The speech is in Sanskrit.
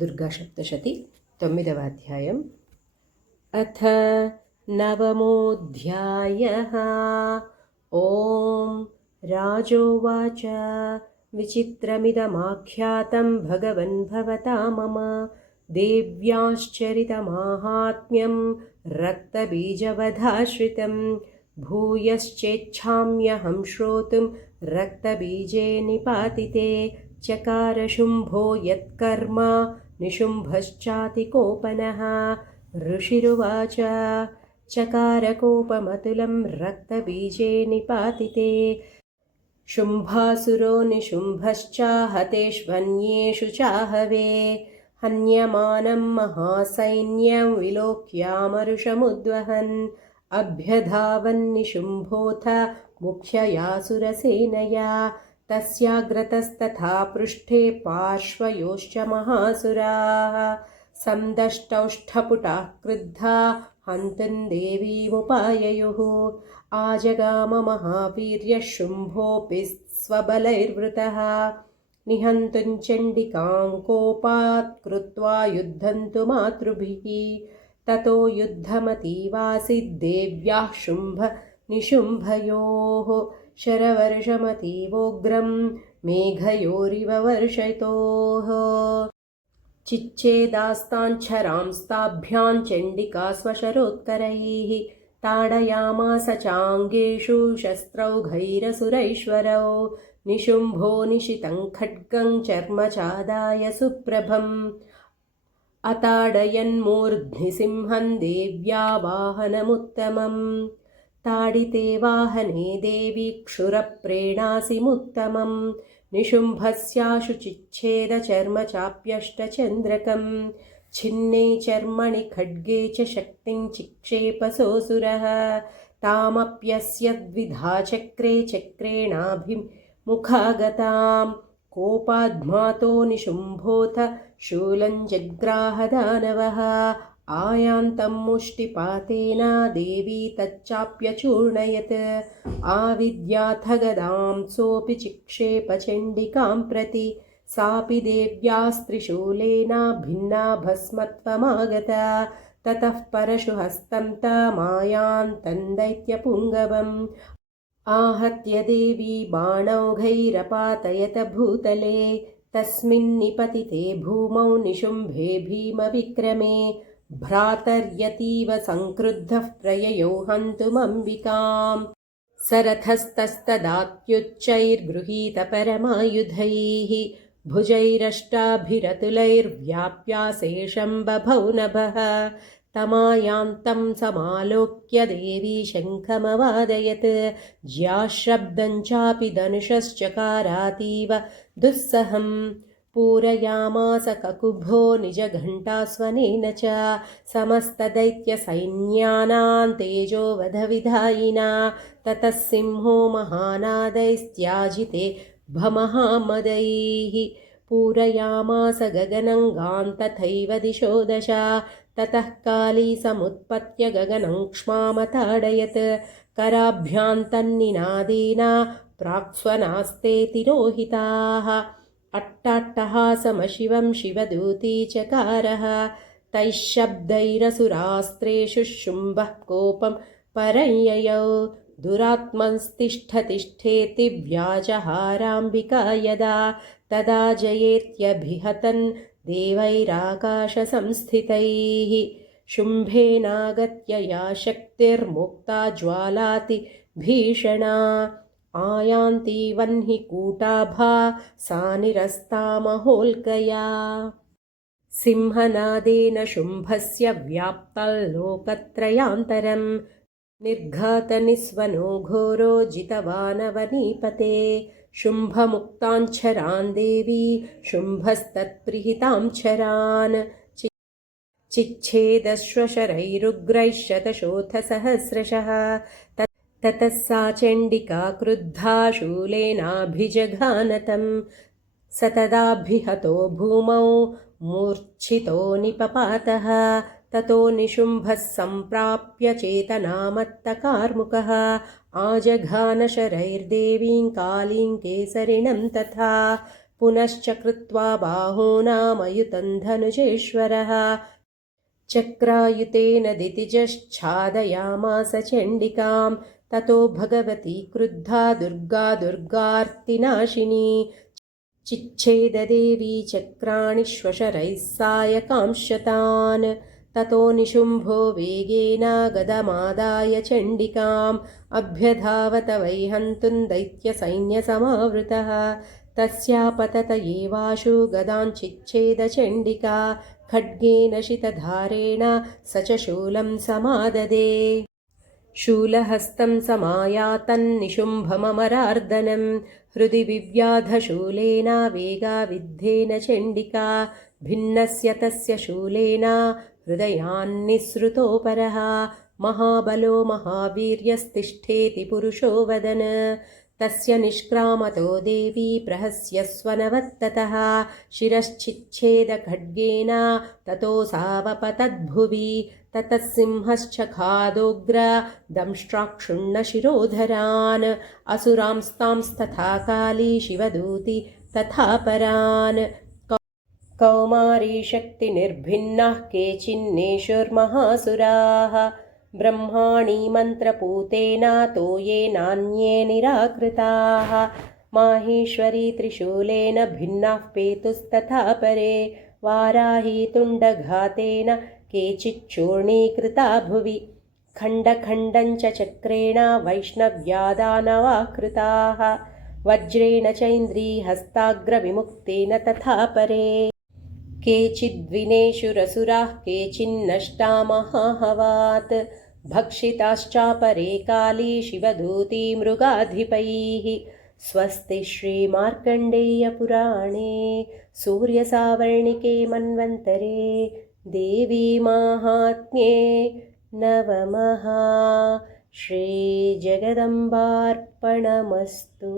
दुर्गासप्तशती 9వ अध्यायम्। अथ नवमोऽध्यायः। ॐ राजोवाच विचित्रमिदमाख्यातं भगवन् भवता मम देव्याश्चरितमाहात्म्यं रक्तबीजवधाश्रितं भूयश्चेच्छाम्यहं श्रोतुं रक्तबीजे निपातिते। चकार शुम्भो यत्कर्म निशुम्भश्चातिकोपनः। ऋषिरुवाच चकारकोपमतुलं रक्तबीजे निपातिते। शुम्भासुरो निशुम्भश्च हतेष्वन्येषु चाहवे। हन्यमानं महासैन्यं विलोक्यामरुषमुद्वहन् अभ्यधावन्निशुम्भोऽथ मुख्ययासुरसेनया। तस्याग्रतस्तथा पृष्ठे पार्श्वयोश्च महासुराः सन्दष्टौष्ठपुटाः क्रुद्धा हन्तुं देवीमुपाययुः। आजगाम महावीर्यः शुम्भोऽपि स्वबलैर्वृतः निहन्तुं चण्डिकां कोपात् कृत्वा युद्धं तु मातृभिः। ततो युद्धमतीवासीद्देव्याः शुम्भ निशुम्भयोः शरवर्षमतीवोग्रं मेघयोरिव वर्षयतोः। चिच्छेदास्ताञ्छरांस्ताभ्यां चण्डिका स्वशरोत्करैः ताडयामास चाङ्गेषु शस्त्रौघैरसुरैश्वरौ। निशुम्भो निशितं खड्गं चर्मचादाय सुप्रभम् अताडयन्मूर्ध्नि सिंहं देव्या वाहनमुत्तमम्। ताडिते वाहने देवी क्षुरप्रेणासिमुत्तमं निशुम्भस्याशु चिच्छेदचर्मचाप्यष्टचन्द्रकं छिन्ने चर्मणि खड्गे च शक्तिं चिक्षेपसोऽसुरः। तामप्यस्य द्विधा चक्रे चक्रेणाभिमुखागतां कोपाद्मातो निशुम्भोऽथ शूलं जग्राह दानवः। आयान्तं मुष्टिपातेन देवी तच्चाप्यचूर्णयत् आविद्याथ गदां सोऽपि चिक्षेप चण्डिकां प्रति। सापि देव्यास्त्रिशूलेन भिन्ना भस्मत्वमागता। ततः परशुहस्तं तमायान्तं दैत्यपुङ्गवम् आहत्य देवी बाणौघैरपातयत भूतले। तस्मिन्निपतिते भूमौ निशुम्भे भीमविक्रमे भ्रातर्यतीव संक्रुद्धः प्रययौ हन्तुमम्बिकाम्। सरथस्तस्तदात्युच्चैर्गृहीत परमायुधैः भुजैरष्टाभिरतुलैर्व्याप्याशेषं बभौ नभः। तमायान्तं समालोक्य देवी शङ्खमवादयत् ज्याशब्दं चापि धनुषश्चकारातीव दुस्सहम्। पूरयामास ककुभो निजघण्टास्वनेन च समस्तदैत्यसैन्यानां तेजोवधविधायिना। ततः सिंहो महानादैस्त्याजिते भमहामदैः पूरयामास गगनं तथैव दिशो दश। ततः काली समुत्पत्य गगनं क्ष्मामताडयत् कराभ्यां तन्निनादेन प्राक्स्वनास्ते तिरोहिताः। अट्टाट्टहासमशिवं शिवदूती चकारः तैः शब्दैरसुरास्त्रेषु शुम्भः कोपं परञ्ययौ। दुरात्मंस्तिष्ठतिष्ठेति व्याजहाराम्बिका यदा तदा जयेत्यभिहतन् देवैराकाशसंस्थितैः। शुम्भेनागत्य या शक्तिर्मुक्ता ज्वालाति भीषणा आयान्ति वह्निकूटाभा सा निरस्तामहोल्कया। सिंहनादेन शुम्भस्य व्याप्तल्लोकत्रयान्तरं निर्घातनिस्वनो घोरो जितवानवनीपते। शुम्भमुक्ताञ्छरान् देवी शुम्भस्तत्प्रीहितां शरान् चिच्छेदश्वशरैरुग्रैः शतशोथसहस्रशः। ततः सा चण्डिका क्रुद्धा शूलेनाभिजघानतं स तदाभिहतो भूमौ मूर्च्छितो निपपातः। ततो निशुम्भः सम्प्राप्य चेतनामत्तकार्मुकः आजघानशरैर्देवीं कालीं केसरिणं तथा पुनश्च कृत्वा बाहूनामयुतं धनुजेश्वरः चक्रायुतेन दितिजश्छादयामास चण्डिकां ततो भगवती क्रुद्धा दुर्गार्तिनाशिनी चिच्छेददेवी चक्राणि श्वशरैः सायकांशतान् ततो निशुम्भो वेगेन गदमादाय चण्डिकाम् अभ्यधावत वै हन्तुं दैत्यसैन्यसमावृतः तस्यापतत एवाशु गदाञ्चिच्छेदचण्डिका खड्गेन शितधारेण स च शूलं समाददे शूलहस्तं समायातन्निशुम्भममरार्दनं हृदि विव्याधशूलेन वेगाविद्धेन चण्डिका भिन्नस्य तस्य शूलेन हृदयान्निःसृतोपरः महाबलो महावीर्यस्तिष्ठेति पुरुषो वदन् तस्य निष्क्रामतो देवी प्रहस्य स्वनवत्ततः शिरश्चिच्छेदखड्गेन ततो सावपतद्भुवि ततः सिंहश्च खादोग्र दंष्ट्राक्षुण्णशिरोधरान् असुरांस्तांस्तथा काली शिवदूति तथा परान् कौमारी शक्तिनिर्भिन्नाः केचिन्नेषुर्महासुराः ब्रह्माणि मन्त्रपूतेन तो ये नान्ये निराकृताः माहेश्वरी त्रिशूलेन भिन्नाः पेतुस्तथा परे वाराही तुण्डघातेन केचिच्चूर्णीकृता भुवि खण्डखण्डञ्च चक्रेण वैष्णव्यादानवाः कृताः वज्रेण चैन्द्रीहस्ताग्रविमुक्तेन तथा परे केचिद्विनेषुरसुराः केचिन्नष्टा महाहवात् भक्षिताश्चापरे काली शिवदूती मृगाधिपैः स्वस्ति श्रीमार्कण्डेयपुराणे सूर्यसावर्णिके मन्वन्तरे देवी माहात्म्ये नवमः श्रीजगदम्बार्पणमस्तु।